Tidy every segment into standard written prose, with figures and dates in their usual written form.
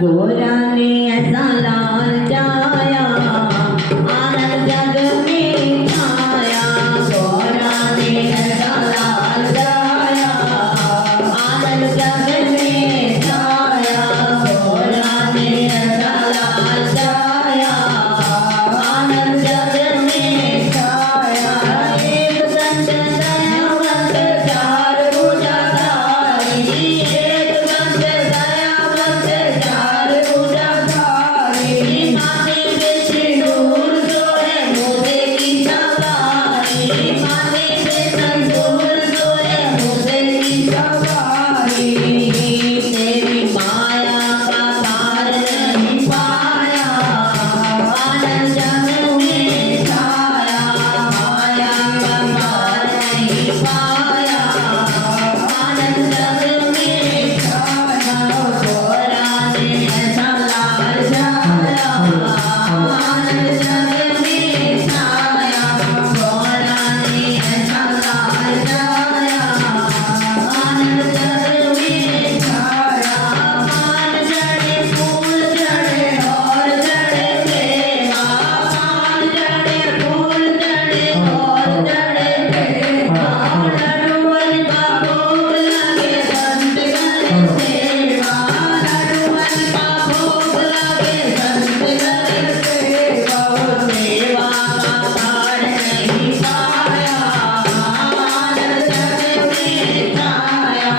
गोरा ने ऐसा लाल जाया आनंद जग में छाया गोरा ने ऐसा लाल जाया आनंद जग में छाया गोरा ने ऐसा लाल जाया आनंद जग में छाया एक दंड दयावंत चार भुजाधारी एक दंड दयावंत चार भुजाधारी माथे पे सिंदूर सोए मोती की सवारी माथे पे सिंदूर सोए मोती की सवारी तेरी माया का पार नहीं पाया आनंद जग में छाया माया का पार नहीं पाया आनंद जग में छाया गोरा ने ऐसा लाल जाया आनंद जग में छाया गोरा ने ऐसा लाल जाया आनंद जग में छाया मान जड़े फूल जड़े और जड़े प्रेमा मान जड़े फूल जड़े और जड़े प्रेमा लड्डूवन का भोग लगे संत करे सेवा लड्डूवन का भोग लगे संत करे सेवा सेवा का पार नहीं पाया आनंद जग में छाया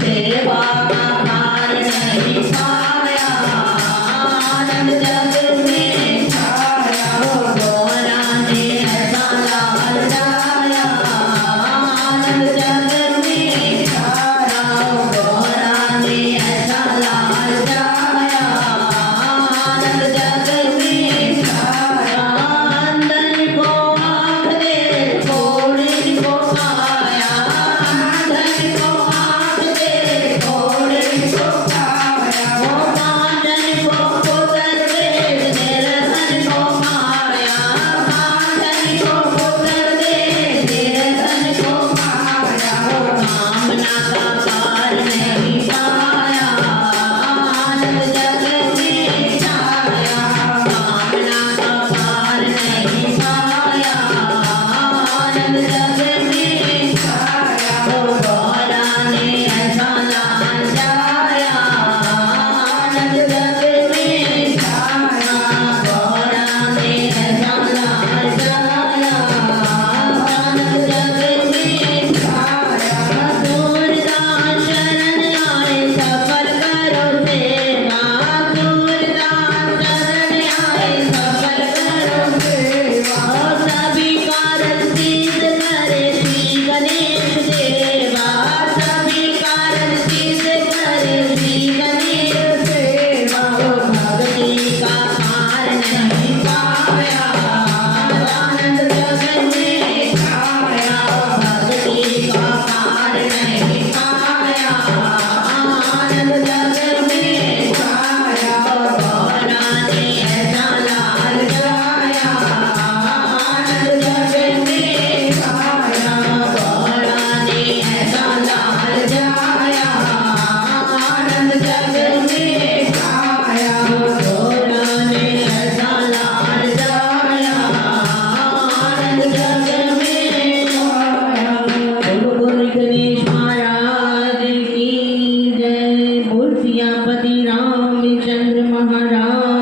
सेवा का पार नहीं पाया आनंद जग में छाया गोरा ने ऐसा लाल जाया आनंद जग में छाया गोरा ने ऐसा लाल जाया आनंद जग में छाया अंदर को आँख दे थोड़ी को पाया अंदर को आँख दे थोड़ी को पाया वो कांचन को पुतर दे निर्धन को पाया कांचन को पुतर दे निर्धन को पाया वो कामना का पार नहीं पाया आनंद जग में छाया कामना का पार नहीं पाया आनंद जग में छाया गोरा ने ऐसा लाल जाया आनंद जग में छाया गोरा ने ऐसा लाल जाया आनंद जग में छाया दूरदास शरण आए सफल करो सेवा दूरदास शरण आए सफल करो सेवा सभी कारण सिद्ध करे श्री गणेश देवा सभी कारण सिद्ध करे श्री गणेश देवा भक्ति का पार नहीं पाया आनंद जग में छाया भक्ति का पार नहीं पाया आनंद जग में छाया गोरा ने ऐसा लाल जाया आनंद जग में छाया गोरा ने ऐसा लाल जाया आनंद जग में छाया गोरा ने ऐसा लाल जाया आनंद जग में छाया बोलो बोलो गणेश महाराज की जय बोल सियापति रामचंद्र महाराज